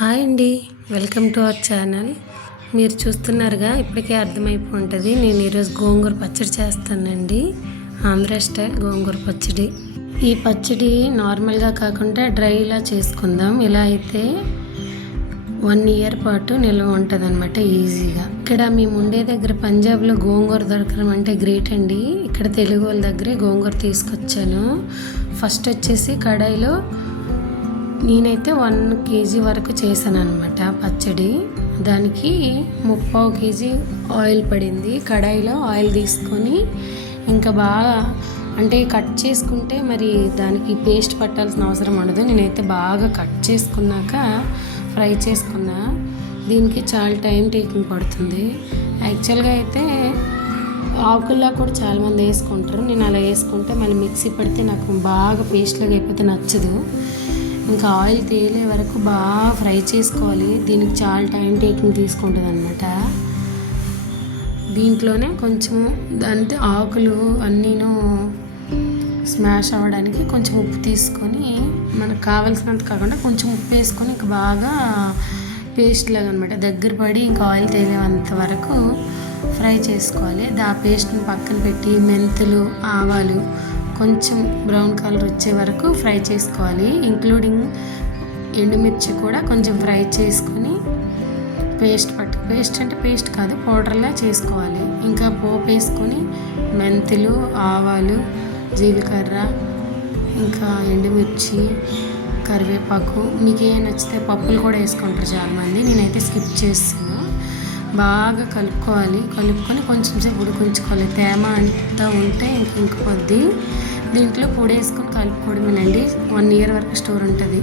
Hi అండి. Welcome to our channel. మీరు చూస్తున్నారుగా ఇప్పటికే అర్థమైపో ఉంటుంది నేను ఈరోజు గోంగూర పచ్చడి చేస్తానండి. ఆంధ్ర స్టైల్ గోంగూర పచ్చడి. ఈ పచ్చడి నార్మల్గా కాకుండా డ్రైలా చేసుకుందాం. ఇలా అయితే వన్ ఇయర్ పాటు నిల్వ ఉంటుంది అనమాట ఈజీగా. ఇక్కడ మేము ఉండే దగ్గర పంజాబ్లో గోంగూర దొరకడం అంటే గ్రేట్ అండి. ఇక్కడ తెలుగు వాళ్ళ దగ్గరే గోంగూర తీసుకొచ్చాను. ఫస్ట్ వచ్చేసి కడాయిలో నేనైతే వన్ కేజీ వరకు చేశాను అనమాట పచ్చడి. దానికి ముప్పావు కేజీ ఆయిల్ పడింది. కడాయిలో ఆయిల్ తీసుకొని ఇంకా బాగా అంటే కట్ చేసుకుంటే మరి దానికి పేస్ట్ పట్టాల్సిన అవసరం ఉండదు. నేనైతే బాగా కట్ చేసుకున్నాక ఫ్రై చేసుకున్నా. దీనికి చాలా టైం టేకింగ్ పడుతుంది. యాక్చువల్గా అయితే ఆకుల్లా కూడా చాలామంది వేసుకుంటారు. నేను అలా వేసుకుంటే మళ్ళీ మిక్సీ పడితే నాకు బాగా పేస్ట్లాగా అయిపోతే నచ్చదు. ఇంకా ఆయిల్ తేలే వరకు బాగా ఫ్రై చేసుకోవాలి. దీనికి చాలా టైం టేకింగ్ తీసుకుంటుంది అనమాట దీంట్లోనే కొంచెం అంటే ఆకులు అన్నీను స్మాష్ అవ్వడానికి కొంచెం ఉప్పు తీసుకొని మనకు కావాల్సినంత కాకుండా కొంచెం ఉప్పు వేసుకొని ఇంకా బాగా పేస్ట్ లాగా అనమాట దగ్గర పడి ఇంకా ఆయిల్ తేలేంత వరకు ఫ్రై చేసుకోవాలి. ఆ పేస్ట్ని పక్కన పెట్టి మెంతులు ఆవాలు కొంచెం బ్రౌన్ కలర్ వచ్చే వరకు ఫ్రై చేసుకోవాలి. ఇంక్లూడింగ్ ఎండుమిర్చి కూడా కొంచెం ఫ్రై చేసుకొని పేస్ట్ పట్టు పేస్ట్ అంటే పేస్ట్ కాదు పౌడర్లా చేసుకోవాలి. ఇంకా పోపు వేసుకొని మెంతులు ఆవాలు జీలకర్ర ఇంకా ఎండుమిర్చి కరివేపాకు మీకు ఏం నచ్చితే పప్పులు కూడా వేసుకుంటారు చాలామంది. నేనైతే స్కిప్ చేస్తాను బాగా కలుపుకోవాలి. కలుపుకొని కొంచెం సేపు ఉడికించుకోవాలి. తేమ అంతా ఉంటే ఇంక ఇంకిపోద్ది దీంట్లో పొడి వేసుకొని కలుపుకోవడమేనండి. వన్ ఇయర్ వరకు స్టోర్ ఉంటుంది.